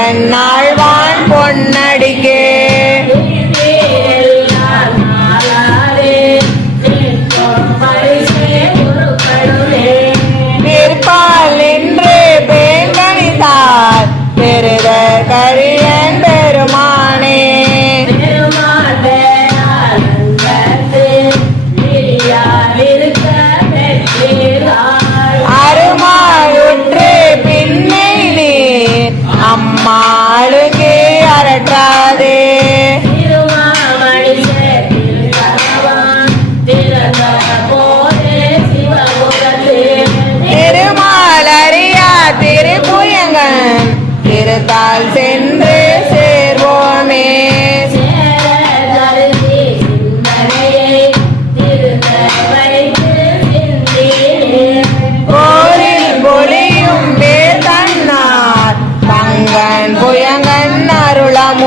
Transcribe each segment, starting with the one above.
தன்னாழ்வான் பொன்ன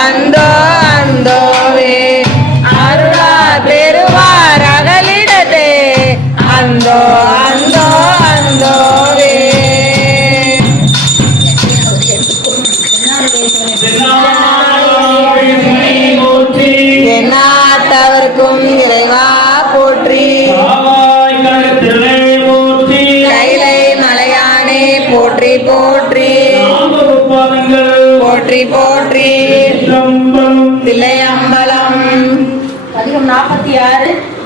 அந்தோ அந்தோவே. அருளா பெறுவார் அகலிடத்தே அந்தோ அந்தோ அந்தோவே. என்னாட்டவர்க்கும் இறைவா போற்றி. கைலை மலையானே போற்றி போற்றி. போற்றி போற்றி. நாற்பத்தி ஆறு.